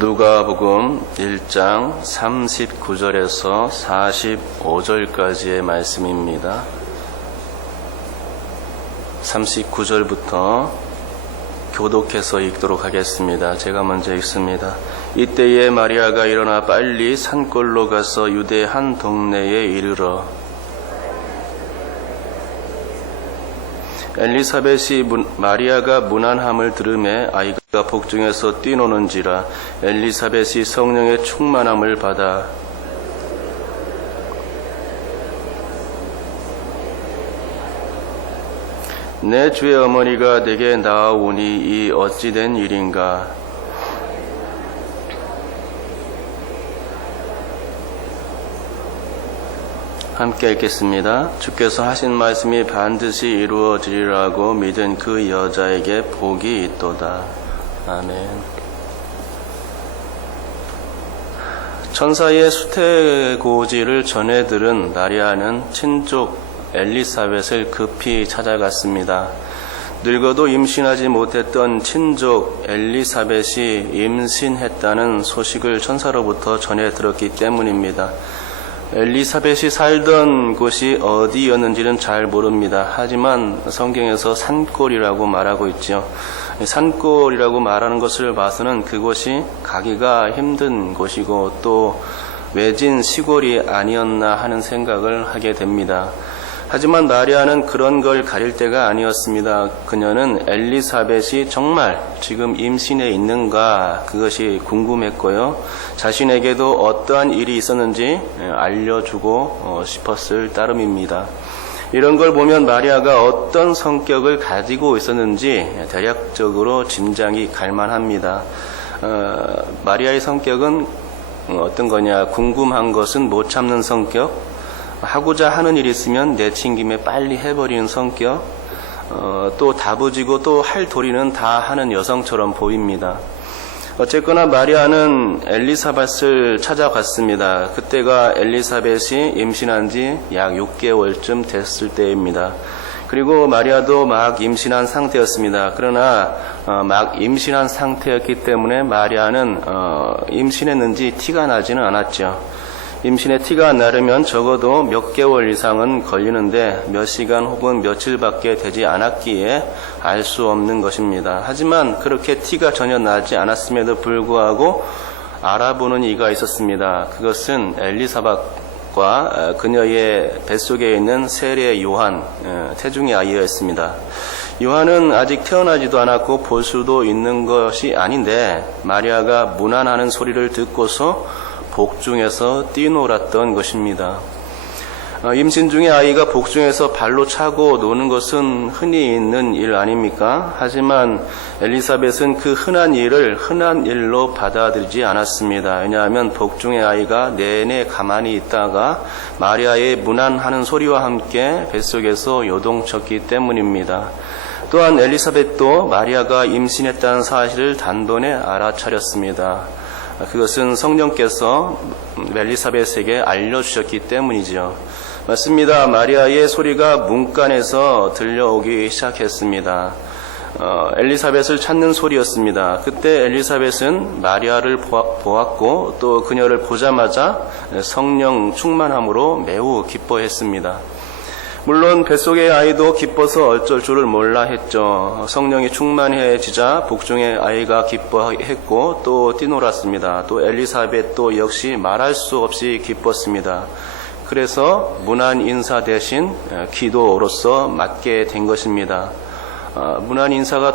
누가복음 1장 39절에서 45절까지의 말씀입니다. 39절부터 교독해서 읽도록 하겠습니다. 제가 먼저 읽습니다. 이때에 마리아가 일어나 빨리 산골로 가서 유대 한 동네에 이르러 엘리사벳이 마리아가 문안함을 들으매 아이가 복중에서 뛰노는지라. 엘리사벳이 성령의 충만함을 받아 내 주의 어머니가 내게 나아오니 이 어찌된 일인가. 함께 읽겠습니다. 주께서 하신 말씀이 반드시 이루어지리라고 믿은 그 여자에게 복이 있도다. 아멘. 천사의 수태고지를 전해 들은 마리아는 친족 엘리사벳을 급히 찾아갔습니다. 늙어도 임신하지 못했던 친족 엘리사벳이 임신했다는 소식을 천사로부터 전해 들었기 때문입니다. 엘리사벳이 살던 곳이 어디였는지는 잘 모릅니다. 하지만 성경에서 산골이라고 말하고 있죠. 산골이라고 말하는 것을 봐서는 그곳이 가기가 힘든 곳이고 또 외진 시골이 아니었나 하는 생각을 하게 됩니다. 하지만 마리아는 그런 걸 가릴 때가 아니었습니다. 그녀는 엘리사벳이 정말 지금 임신해 있는가 그것이 궁금했고요. 자신에게도 어떠한 일이 있었는지 알려주고 싶었을 따름입니다. 이런 걸 보면 마리아가 어떤 성격을 가지고 있었는지 대략적으로 짐작이 갈만합니다. 마리아의 성격은 어떤 거냐? 궁금한 것은 못 참는 성격, 하고자 하는 일이 있으면 내친 김에 빨리 해버리는 성격, 또 다부지고 또 할 도리는 다 하는 여성처럼 보입니다. 어쨌거나 마리아는 엘리사벳을 찾아갔습니다. 그때가 엘리사벳이 임신한 지 약 6개월쯤 됐을 때입니다. 그리고 마리아도 막 임신한 상태였습니다. 그러나 막 임신한 상태였기 때문에 마리아는 임신했는지 티가 나지는 않았죠. 임신의 티가 나려면 적어도 몇 개월 이상은 걸리는데 몇 시간 혹은 며칠밖에 되지 않았기에 알 수 없는 것입니다. 하지만 그렇게 티가 전혀 나지 않았음에도 불구하고 알아보는 이가 있었습니다. 그것은 엘리사벳과 그녀의 뱃속에 있는 세례 요한, 태중의 아이였습니다. 요한은 아직 태어나지도 않았고 볼 수도 있는 것이 아닌데 마리아가 문안하는 소리를 듣고서 복중에서 뛰놀았던 것입니다. 임신 중에 아이가 복중에서 발로 차고 노는 것은 흔히 있는 일 아닙니까? 하지만 엘리사벳은 그 흔한 일을 흔한 일로 받아들이지 않았습니다. 왜냐하면 복중의 아이가 내내 가만히 있다가 마리아의 문안하는 소리와 함께 뱃속에서 요동쳤기 때문입니다. 또한 엘리사벳도 마리아가 임신했다는 사실을 단번에 알아차렸습니다. 그것은 성령께서 엘리사벳에게 알려주셨기 때문이죠. 맞습니다. 마리아의 소리가 문간에서 들려오기 시작했습니다. 엘리사벳을 찾는 소리였습니다. 그때 엘리사벳은 마리아를 보았고 또 그녀를 보자마자 성령 충만함으로 매우 기뻐했습니다. 물론 뱃속의 아이도 기뻐서 어쩔 줄을 몰라 했죠. 성령이 충만해지자 복중의 아이가 기뻐했고 또 뛰놀았습니다. 또 엘리사벳도 역시 말할 수 없이 기뻤습니다. 그래서 문안 인사 대신 기도로서 맡게 된 것입니다. 문안 인사가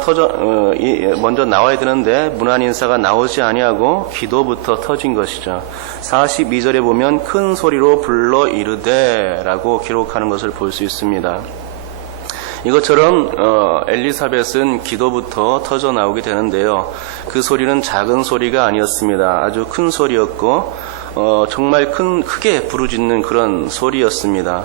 먼저 나와야 되는데 문안 인사가 나오지 아니하고 기도부터 터진 것이죠. 42절에 보면 큰 소리로 불러 이르되 라고 기록하는 것을 볼 수 있습니다. 이것처럼 엘리사벳은 기도부터 터져 나오게 되는데요. 그 소리는 작은 소리가 아니었습니다. 아주 큰 소리였고 정말 크게 부르짖는 그런 소리였습니다.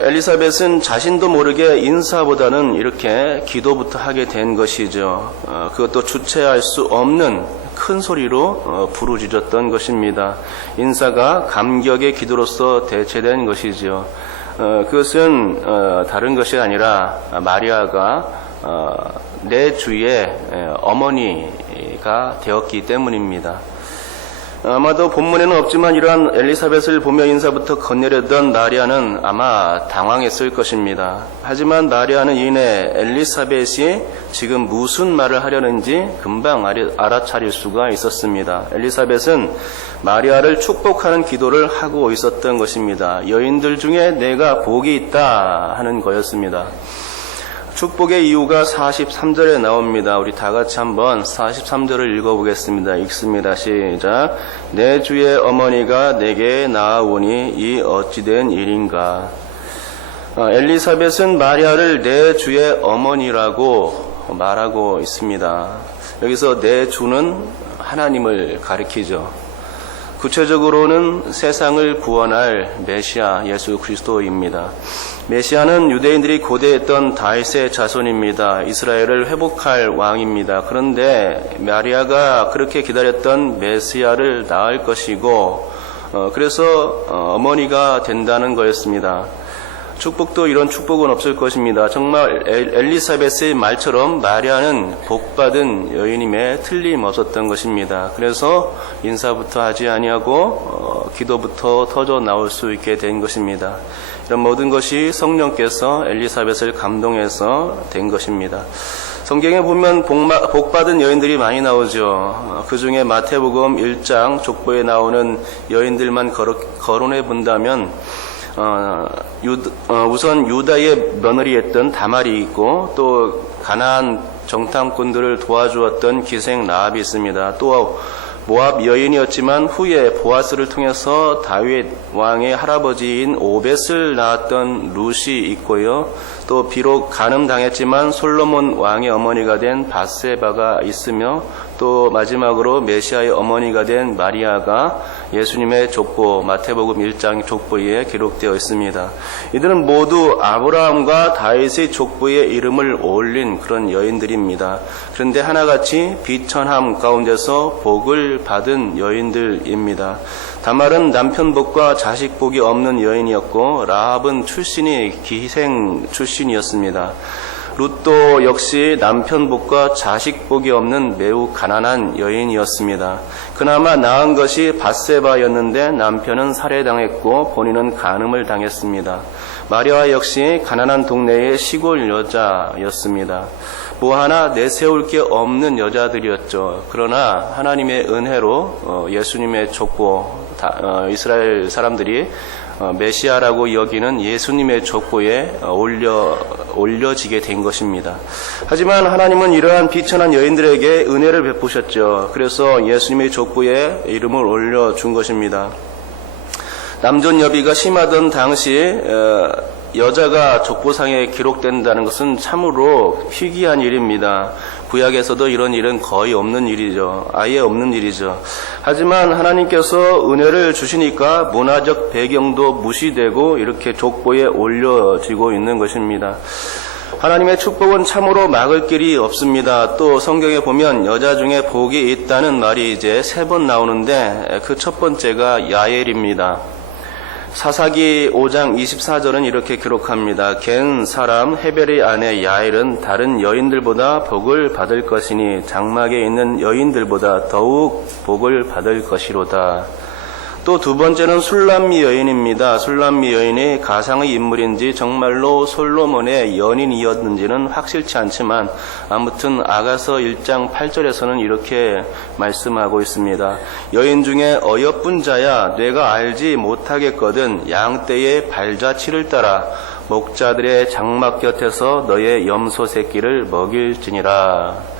엘리사벳은 자신도 모르게 인사보다는 이렇게 기도부터 하게 된 것이죠. 그것도 주체할 수 없는 큰 소리로 부르짖었던 것입니다. 인사가 감격의 기도로서 대체된 것이죠. 그것은 다른 것이 아니라 마리아가 내 주의 어머니가 가 되었기 때문입니다. 아마도 본문에는 없지만 이러한 엘리사벳을 보며 인사부터 건네려던 마리아는 아마 당황했을 것입니다. 하지만 마리아는 이내 엘리사벳이 지금 무슨 말을 하려는지 금방 알아차릴 수가 있었습니다. 엘리사벳은 마리아를 축복하는 기도를 하고 있었던 것입니다. 여인들 중에 내가 복이 있다 하는 거였습니다. 축복의 이유가 43절에 나옵니다. 우리 다 같이 한번 43절을 읽어보겠습니다. 읽습니다. 시작. 내 주의 어머니가 내게 나아오니 이 어찌된 일인가. 엘리사벳은 마리아를 내 주의 어머니라고 말하고 있습니다. 여기서 내 주는 하나님을 가리키죠. 구체적으로는 세상을 구원할 메시아 예수 그리스도입니다. 메시아는 유대인들이 고대했던 다윗의 자손입니다. 이스라엘을 회복할 왕입니다. 그런데 마리아가 그렇게 기다렸던 메시아를 낳을 것이고 그래서 어머니가 된다는 거였습니다. 축복도 이런 축복은 없을 것입니다. 정말 엘리사벳의 말처럼 마리아는 복받은 여인임에 틀림없었던 것입니다. 그래서 인사부터 하지 아니하고 기도부터 터져 나올 수 있게 된 것입니다. 이런 모든 것이 성령께서 엘리사벳을 감동해서 된 것입니다. 성경에 보면 복받은 여인들이 많이 나오죠. 그 중에 마태복음 1장 족보에 나오는 여인들만 거론해 본다면 우선 유다의 며느리였던 다말이 있고 또 가나안 정탐꾼들을 도와주었던 기생 라합이 있습니다. 또 모압 여인이었지만 후에 보아스를 통해서 다윗 왕의 할아버지인 오벳을 낳았던 룻이 있고요. 또 비록 간음당했지만 솔로몬 왕의 어머니가 된 바세바가 있으며 또 마지막으로 메시아의 어머니가 된 마리아가 예수님의 족보 마태복음 1장 족보에 기록되어 있습니다. 이들은 모두 아브라함과 다윗의 족보에 이름을 올린 그런 여인들입니다. 그런데 하나같이 비천함 가운데서 복을 받은 여인들입니다. 다말은 남편 복과 자식 복이 없는 여인이었고 라합은 출신이 기생 출신이었습니다. 룻도 역시 남편 복과 자식 복이 없는 매우 가난한 여인이었습니다. 그나마 나은 것이 밧세바였는데 남편은 살해당했고 본인은 간음을 당했습니다. 마리아 역시 가난한 동네의 시골 여자였습니다. 뭐 하나 내세울 게 없는 여자들이었죠. 그러나 하나님의 은혜로 예수님의 족보 이스라엘 사람들이 메시아라고 여기는 예수님의 족보에 올려지게 된 것입니다. 하지만 하나님은 이러한 비천한 여인들에게 은혜를 베푸셨죠. 그래서 예수님의 족보에 이름을 올려준 것입니다. 남존여비가 심하던 당시 여자가 족보상에 기록된다는 것은 참으로 희귀한 일입니다. 구약에서도 이런 일은 거의 없는 일이죠. 아예 없는 일이죠. 하지만 하나님께서 은혜를 주시니까 문화적 배경도 무시되고 이렇게 족보에 올려지고 있는 것입니다. 하나님의 축복은 참으로 막을 길이 없습니다. 또 성경에 보면 여자 중에 복이 있다는 말이 이제 3번 나오는데 그 첫 번째가 야엘입니다. 사사기 5장 24절은 이렇게 기록합니다. 겐 사람 헤벨의 아내 야엘은 다른 여인들보다 복을 받을 것이니 장막에 있는 여인들보다 더욱 복을 받을 것이로다. 또 두 번째는 술람미 여인입니다. 술람미 여인이 가상의 인물인지 정말로 솔로몬의 연인이었는지는 확실치 않지만 아무튼 아가서 1장 8절에서는 이렇게 말씀하고 있습니다. 여인 중에 어여쁜 자야 내가 알지 못하겠거든 양떼의 발자취를 따라 목자들의 장막 곁에서 너의 염소 새끼를 먹일지니라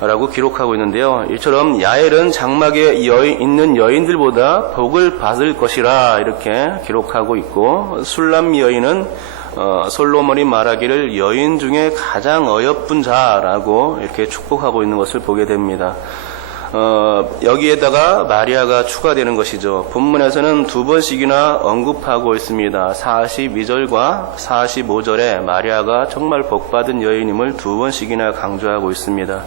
라고 기록하고 있는데요. 이처럼 야엘은 장막에 있는 여인들보다 복을 받을 것이라 이렇게 기록하고 있고 술람미 여인은 솔로몬이 말하기를 여인 중에 가장 어여쁜 자라고 이렇게 축복하고 있는 것을 보게 됩니다. 여기에다가 마리아가 추가되는 것이죠. 본문에서는 2번씩이나 언급하고 있습니다. 42절과 45절에 마리아가 정말 복받은 여인임을 2번씩이나 강조하고 있습니다.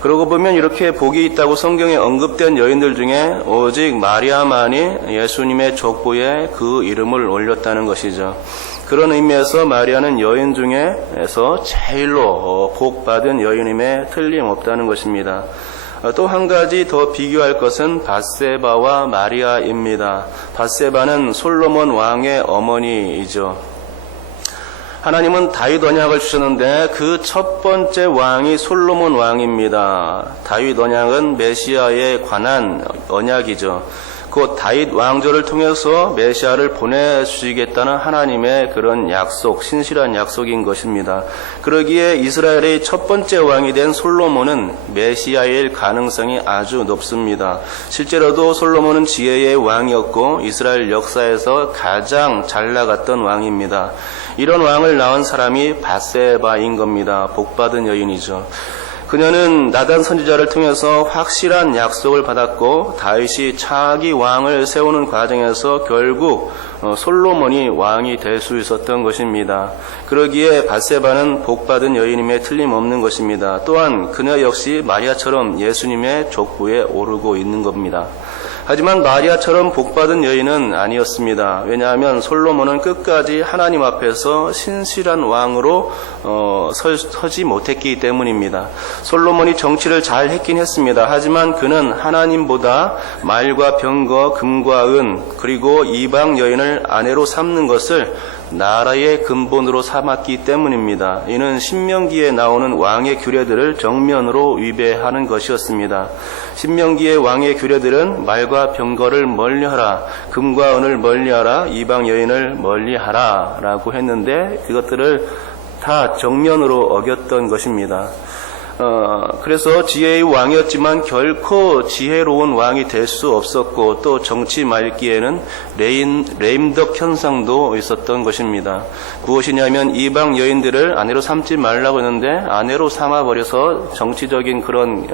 그러고 보면 이렇게 복이 있다고 성경에 언급된 여인들 중에 오직 마리아만이 예수님의 족보에 그 이름을 올렸다는 것이죠. 그런 의미에서 마리아는 여인 중에서 제일로 복받은 여인임에 틀림없다는 것입니다. 또 한 가지 더 비교할 것은 밧세바와 마리아입니다. 밧세바는 솔로몬 왕의 어머니이죠. 하나님은 다윗 언약을 주셨는데 그 첫 번째 왕이 솔로몬 왕입니다. 다윗 언약은 메시아에 관한 언약이죠. 곧 다윗 왕조를 통해서 메시아를 보내주시겠다는 하나님의 그런 약속, 신실한 약속인 것입니다. 그러기에 이스라엘의 첫 번째 왕이 된 솔로몬은 메시아일 가능성이 아주 높습니다. 실제로도 솔로몬은 지혜의 왕이었고 이스라엘 역사에서 가장 잘 나갔던 왕입니다. 이런 왕을 낳은 사람이 밧세바인 겁니다. 복받은 여인이죠. 그녀는 나단 선지자를 통해서 확실한 약속을 받았고 다윗이 차기 왕을 세우는 과정에서 결국 솔로몬이 왕이 될 수 있었던 것입니다. 그러기에 밧세바는 복받은 여인임에 틀림없는 것입니다. 또한 그녀 역시 마리아처럼 예수님의 족보에 오르고 있는 겁니다. 하지만 마리아처럼 복받은 여인은 아니었습니다. 왜냐하면 솔로몬은 끝까지 하나님 앞에서 신실한 왕으로 서지 못했기 때문입니다. 솔로몬이 정치를 잘 했긴 했습니다. 하지만 그는 하나님보다 말과 병거, 금과 은, 그리고 이방 여인을 아내로 삼는 것을 나라의 근본으로 삼았기 때문입니다. 이는 신명기에 나오는 왕의 규례들을 정면으로 위배하는 것이었습니다. 신명기의 왕의 규례들은 말과 병거를 멀리하라, 금과 은을 멀리하라, 이방 여인을 멀리하라 라고 했는데 그것들을 다 정면으로 어겼던 것입니다. 그래서 지혜의 왕이었지만 결코 지혜로운 왕이 될 수 없었고 또 정치 말기에는 레임덕 현상도 있었던 것입니다. 무엇이냐면 이방 여인들을 아내로 삼지 말라고 했는데 아내로 삼아버려서 정치적인 그런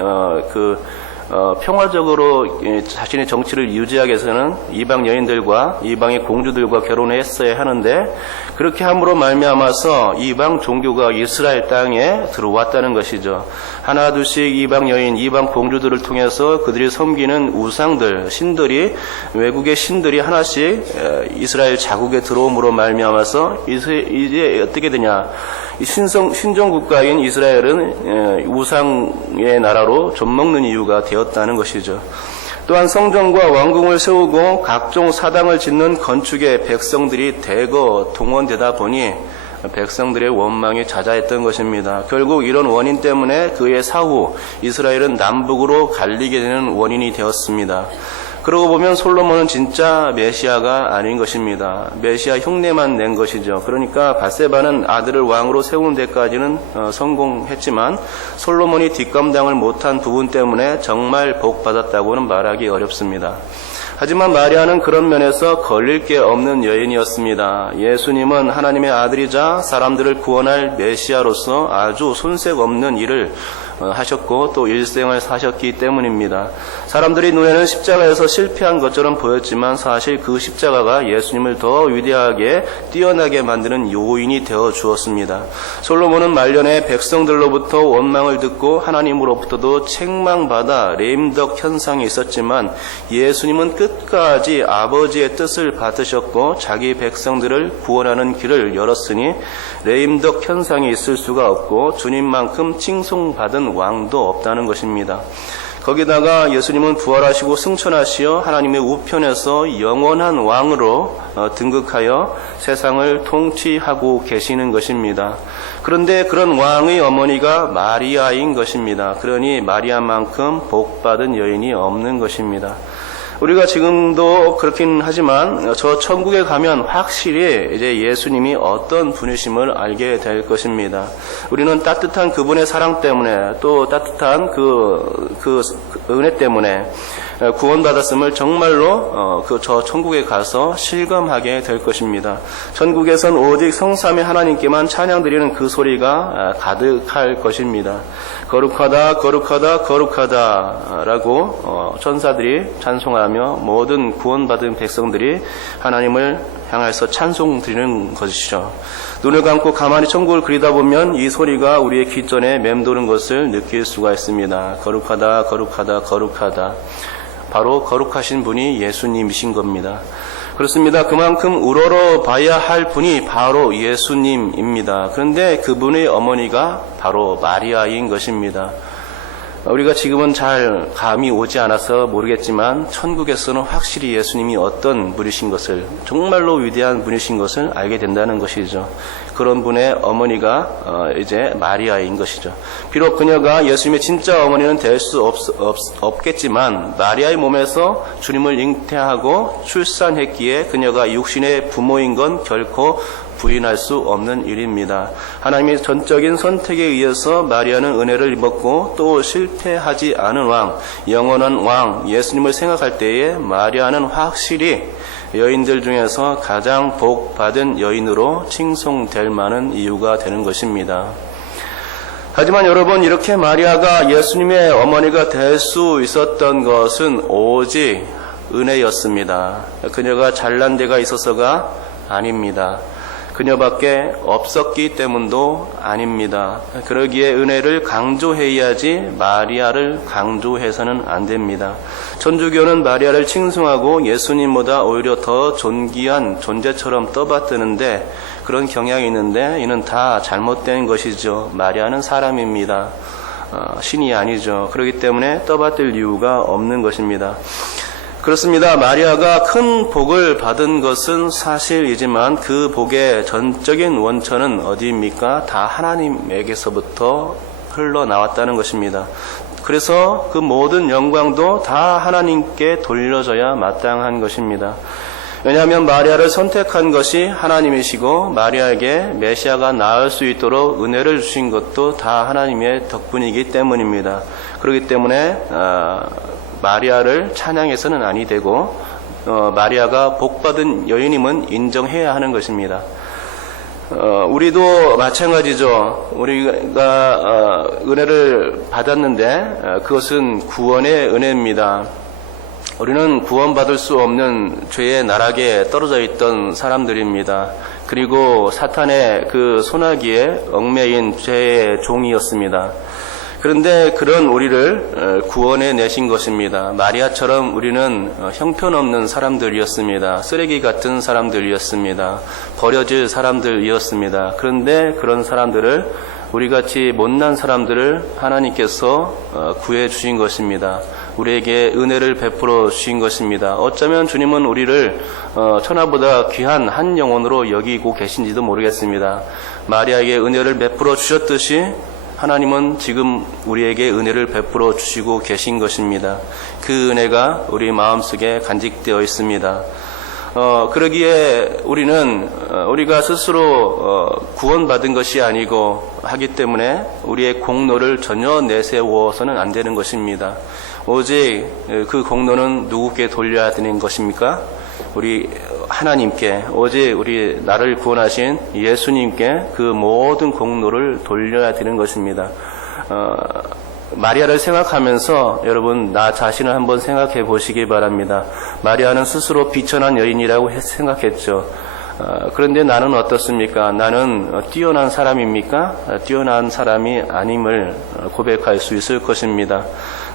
평화적으로 자신의 정치를 유지하기 위해서는 이방 여인들과 이방의 공주들과 결혼했어야 하는데 그렇게 함으로 말미암아서 이방 종교가 이스라엘 땅에 들어왔다는 것이죠. 하나 둘씩 이방 여인, 이방 공주들을 통해서 그들이 섬기는 우상들, 신들이 외국의 신들이 하나씩 이스라엘 자국에 들어옴으로 말미암아서 이제 어떻게 되냐? 신정 국가인 이스라엘은 우상의 나라로 좀먹는 이유가 되었다는 것이죠. 또한 성전과 왕궁을 세우고 각종 사당을 짓는 건축에 백성들이 대거 동원되다 보니 백성들의 원망이 자자했던 것입니다. 결국 이런 원인 때문에 그의 사후 이스라엘은 남북으로 갈리게 되는 원인이 되었습니다. 그러고 보면 솔로몬은 진짜 메시아가 아닌 것입니다. 메시아 흉내만 낸 것이죠. 그러니까 밧세바는 아들을 왕으로 세우는 데까지는 성공했지만 솔로몬이 뒷감당을 못한 부분 때문에 정말 복 받았다고는 말하기 어렵습니다. 하지만 마리아는 그런 면에서 걸릴 게 없는 여인이었습니다. 예수님은 하나님의 아들이자 사람들을 구원할 메시아로서 아주 손색 없는 일을 하셨고 또 일생을 사셨기 때문입니다. 사람들이 눈에는 십자가에서 실패한 것처럼 보였지만 사실 그 십자가가 예수님을 더 위대하게 뛰어나게 만드는 요인이 되어 주었습니다. 솔로몬은 말년에 백성들로부터 원망을 듣고 하나님으로부터도 책망받아 레임덕 현상이 있었지만 예수님은 끝까지 아버지의 뜻을 받으셨고 자기 백성들을 구원하는 길을 열었으니 레임덕 현상이 있을 수가 없고 주님만큼 칭송받은 왕도 없다는 것입니다. 거기다가 예수님은 부활하시고 승천하시어 하나님의 우편에서 영원한 왕으로 등극하여 세상을 통치하고 계시는 것입니다. 그런데 그런 왕의 어머니가 마리아인 것입니다. 그러니 마리아만큼 복받은 여인이 없는 것입니다. 우리가 지금도 그렇긴 하지만 저 천국에 가면 확실히 이제 예수님이 어떤 분이심을 알게 될 것입니다. 우리는 따뜻한 그분의 사랑 때문에 또 따뜻한 그 은혜 때문에 구원받았음을 정말로 저 천국에 가서 실감하게 될 것입니다. 천국에선 오직 성삼위 하나님께만 찬양드리는 그 소리가 가득할 것입니다. 거룩하다 거룩하다 거룩하다 라고 천사들이 찬송하며 모든 구원받은 백성들이 하나님을 향해서 찬송 드리는 것이죠. 눈을 감고 가만히 천국을 그리다 보면 이 소리가 우리의 귓전에 맴도는 것을 느낄 수가 있습니다. 거룩하다 거룩하다 거룩하다. 바로 거룩하신 분이 예수님이신 겁니다. 그렇습니다. 그만큼 우러러 봐야 할 분이 바로 예수님입니다. 그런데 그분의 어머니가 바로 마리아인 것입니다. 우리가 지금은 잘 감이 오지 않아서 모르겠지만 천국에서는 확실히 예수님이 어떤 분이신 것을, 정말로 위대한 분이신 것을 알게 된다는 것이죠. 그런 분의 어머니가 이제 마리아인 것이죠. 비록 그녀가 예수님의 진짜 어머니는 될 수 없겠지만 마리아의 몸에서 주님을 잉태하고 출산했기에 그녀가 육신의 부모인 건 결코 부인할 수 없는 일입니다. 하나님의 전적인 선택에 의해서 마리아는 은혜를 입었고 또 실패하지 않은 왕, 영원한 왕 예수님을 생각할 때에 마리아는 확실히 여인들 중에서 가장 복 받은 여인으로 칭송될 만한 이유가 되는 것입니다. 하지만 여러분, 이렇게 마리아가 예수님의 어머니가 될 수 있었던 것은 오직 은혜였습니다. 그녀가 잘난 데가 있어서가 아닙니다. 그녀밖에 없었기 때문도 아닙니다. 그러기에 은혜를 강조해야지 마리아를 강조해서는 안 됩니다. 천주교는 마리아를 칭송하고 예수님보다 오히려 더 존귀한 존재처럼 떠받드는데 그런 경향이 있는데 이는 다 잘못된 것이죠. 마리아는 사람입니다. 신이 아니죠. 그렇기 때문에 떠받들 이유가 없는 것입니다. 그렇습니다. 마리아가 큰 복을 받은 것은 사실이지만 그 복의 전적인 원천은 어디입니까? 다 하나님에게서부터 흘러나왔다는 것입니다. 그래서 그 모든 영광도 다 하나님께 돌려져야 마땅한 것입니다. 왜냐하면 마리아를 선택한 것이 하나님이시고 마리아에게 메시아가 나을 수 있도록 은혜를 주신 것도 다 하나님의 덕분이기 때문입니다. 그렇기 때문에 마리아를 찬양해서는 아니 되고 마리아가 복받은 여인임은 인정해야 하는 것입니다. 우리도 마찬가지죠. 우리가 은혜를 받았는데 그것은 구원의 은혜입니다. 우리는 구원받을 수 없는 죄의 나락에 떨어져 있던 사람들입니다. 그리고 사탄의 그 소나기에 얽매인 죄의 종이었습니다. 그런데 그런 우리를 구원해 내신 것입니다. 마리아처럼 우리는 형편없는 사람들이었습니다. 쓰레기 같은 사람들이었습니다. 버려질 사람들이었습니다. 그런데 그런 사람들을, 우리같이 못난 사람들을 하나님께서 구해 주신 것입니다. 우리에게 은혜를 베풀어 주신 것입니다. 어쩌면 주님은 우리를 천하보다 귀한 한 영혼으로 여기고 계신지도 모르겠습니다. 마리아에게 은혜를 베풀어 주셨듯이 하나님은 지금 우리에게 은혜를 베풀어 주시고 계신 것입니다. 그 은혜가 우리 마음속에 간직되어 있습니다. 그러기에 우리는 우리가 스스로 구원받은 것이 아니고 하기 때문에 우리의 공로를 전혀 내세워서는 안 되는 것입니다. 오직 그 공로는 누구께 돌려야 되는 것입니까? 우리 하나님께, 오직 우리 나를 구원하신 예수님께 그 모든 공로를 돌려야 되는 것입니다. 마리아를 생각하면서 여러분 나 자신을 한번 생각해 보시기 바랍니다. 마리아는 스스로 비천한 여인이라고 생각했죠. 그런데 나는 어떻습니까? 나는 뛰어난 사람입니까? 뛰어난 사람이 아님을 고백할 수 있을 것입니다.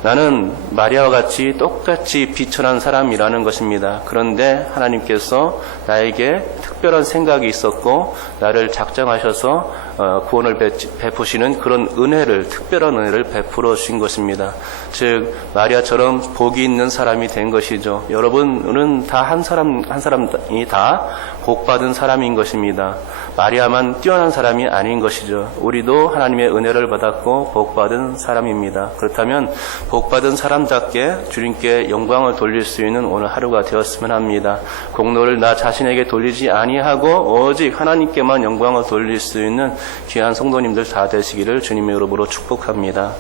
나는 마리아와 같이 똑같이 비천한 사람이라는 것입니다. 그런데 하나님께서 나에게 특별한 생각이 있었고 나를 작정하셔서 구원을 베푸시는 그런 은혜를, 특별한 은혜를 베풀어 주신 것입니다. 즉 마리아처럼 복이 있는 사람이 된 것이죠. 여러분은 다 한 사람이 다 복받은 사람인 것입니다. 마리아만 뛰어난 사람이 아닌 것이죠. 우리도 하나님의 은혜를 받았고 복받은 사람입니다. 그렇다면 복받은 사람답게 주님께 영광을 돌릴 수 있는 오늘 하루가 되었으면 합니다. 공로를 나 자신에게 돌리지 아니하고 오직 하나님께만 영광을 돌릴 수 있는 귀한 성도님들 다 되시기를 주님의 이름으로 축복합니다.